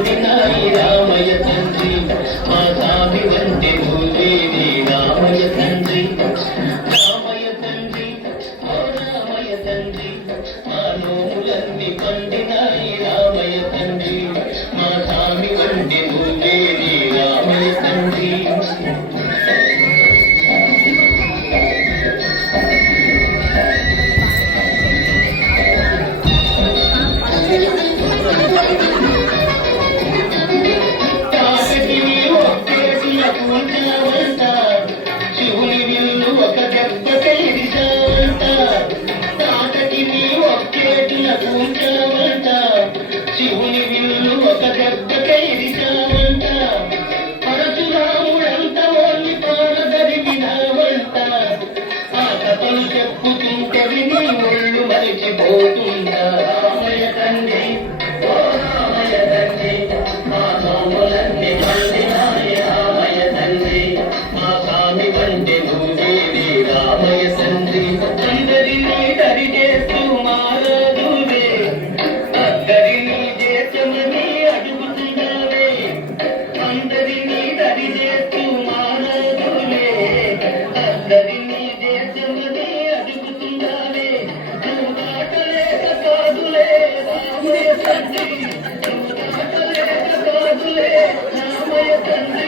రామయ్య తండ్రి మా సామి వంటి భూదేవి రామయ్య తండ్రి రామయ్య తండ్రి ఓ రామయ్య తండ్రి మా నోములన్నీ పండినాయి రామయ్య తండ్రి మా సామి వంటి భూదేవి రామయ్య తండ్రి శివుని విల్లు ఒక దెబ్బకైరిచావంట పరశురాముడంత ఓన్ని పాలదరిగినావంట ఆ కథలు చెప్పుతుంటే విని ఒళ్ళు మరిచిపోతుంటా రామయ్య తండ్రి ఓ రామయ్య తండ్రి మా సోములన్నీ పండినాయి రామయ్య తండ్రి మా స్వామి వంటి భూదేవి రామయ్య తండ్రి అందరినీ దరి చేస్తూ మారదువే అందరినీ చేతమని అడుగుతున్నావే అందరినీ దరి చేస్తూ మారదులే అందరినీ చేతమని అడుగుతున్నావే నువ్వు దాటలేక కాదులే రామయ్య తండ్రి నువ్వు దాటలేక కాదులే రామయ్య తండ్రి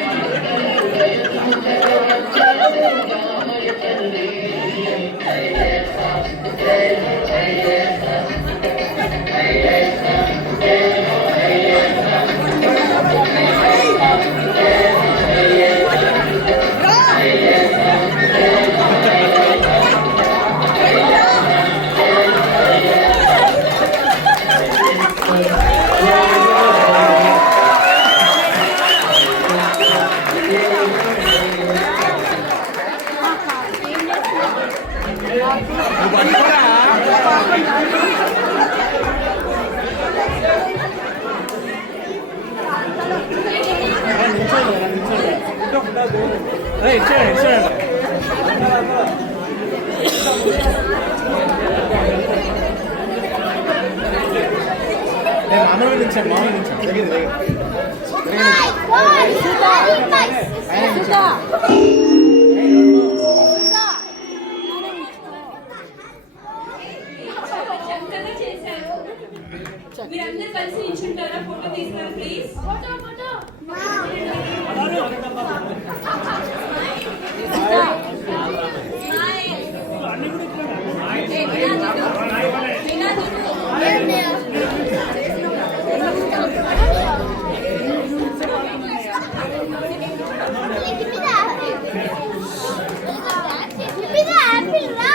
రామయ్య తండ్రి మీరందరూ కలిసి నిల్చుంటారా? ఫోటో తీస్తారు ప్లీజ్.